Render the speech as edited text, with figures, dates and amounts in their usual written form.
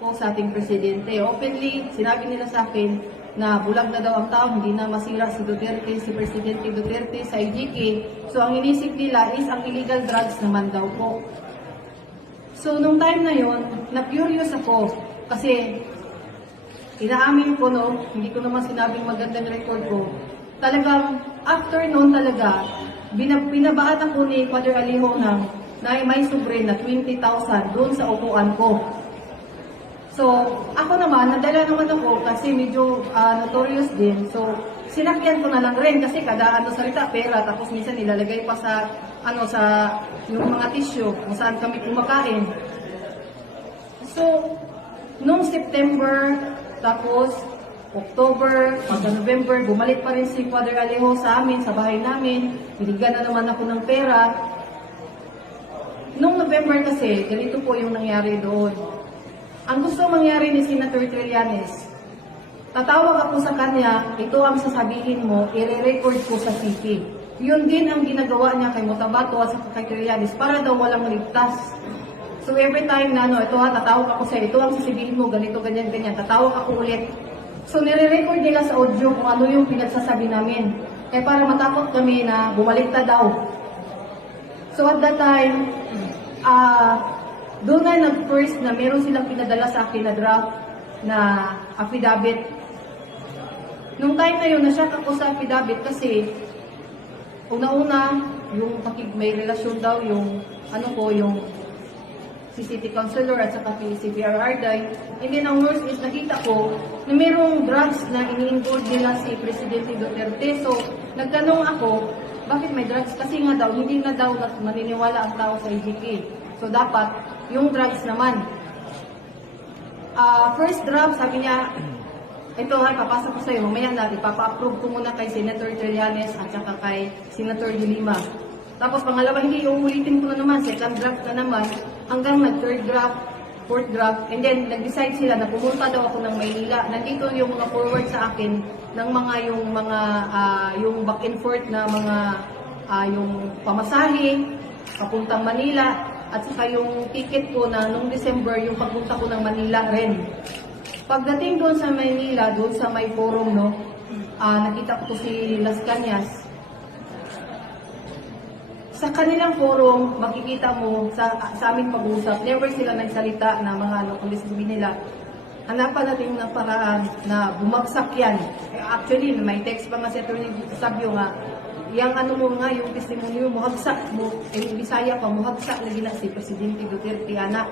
po sa ating presidente. Openly, sinabi nila sa akin na bulag na daw ang tao, hindi na masira si Duterte, si Presidente Duterte sa IGK. So ang inisip nila is ang illegal drugs naman daw po. So nung time na yon, na-curious ako kasi inaamin ko, no, hindi ko naman sinabing magandang record ko. Talagang after noon talaga, binabaat ako ni Father Alejo na may sobre na 20,000 doon sa upuan ko. So, ako naman, nadala naman ako kasi medyo notorious din. So, sinakyan ko na lang rin kasi kada salita, pera, tapos minsan nilalagay pa sa, sa yung mga tissue kung saan kami kumakain. So, nung September, tapos October, hanggang November, bumalik pa rin si Father Alejo sa amin, sa bahay namin. Binigyan na naman ako ng pera. Nung November kasi, ganito po yung nangyari doon. Ang gusto mangyari ni Senator Trillanes, tatawag ako sa kanya, ito ang sasabihin mo, i-record ko sa CP. Yun din ang ginagawa niya kay Motabato at kay Trillanes para daw walang ligtas. So every time na, ito tatawag ako sa'yo, ito ang sasabihin mo, ganito, ganyan, ganyan, tatawag ako ulit. So nire-record nila sa audio kung ano yung pinagsasabi namin. Kaya para matakot kami na bumalik daw. So at that time, doon na nag-first na meron silang pinadala sa akin na draft na affidavit. Nung time na yun, na-shock ako sa affidavit kasi una-una, yung may relasyon daw yung yung si City Councilor at saka si PRR Day. And then ang worst is nakita ko na mayroong drugs na ini-involve nila si Presidente Duterte. So nagtanong ako, bakit may drugs? Kasi nga daw, hindi na daw maniniwala ang tao sa IGK. So dapat, yung drugs naman. First draft, sabi niya, ito papasok ko sa'yo, mamaya na, ipapa-approve ko muna kay Senator Trillanes at saka kay Senator De Lima. Tapos pangalawa, hindi, uulitin ko na naman, second draft na naman, hanggang nag-third draft, fourth draft, and then nag-decide sila na pumunta daw ako ng Maynila. Nandito yung mga forward sa akin ng yung back and forth na yung pamasahe, papuntang Manila, at saka yung ticket ko na nung December, yung pagpunta ko ng Manila rin. Pagdating doon sa Manila, doon sa may forum, nakita ko si Las Cañas. Sa kanilang forum, makikita mo sa aming pag-usap, never sila nagsalita na mga kung sabihin nila, hanapan natin ng paraan na bumagsak yan. Actually, may text pa nga si Atty. Sabio nga, yung yung testimonyo mo, hagsak mo, Bisaya pa, muhagsak na gina si Presidente Duterte, anak.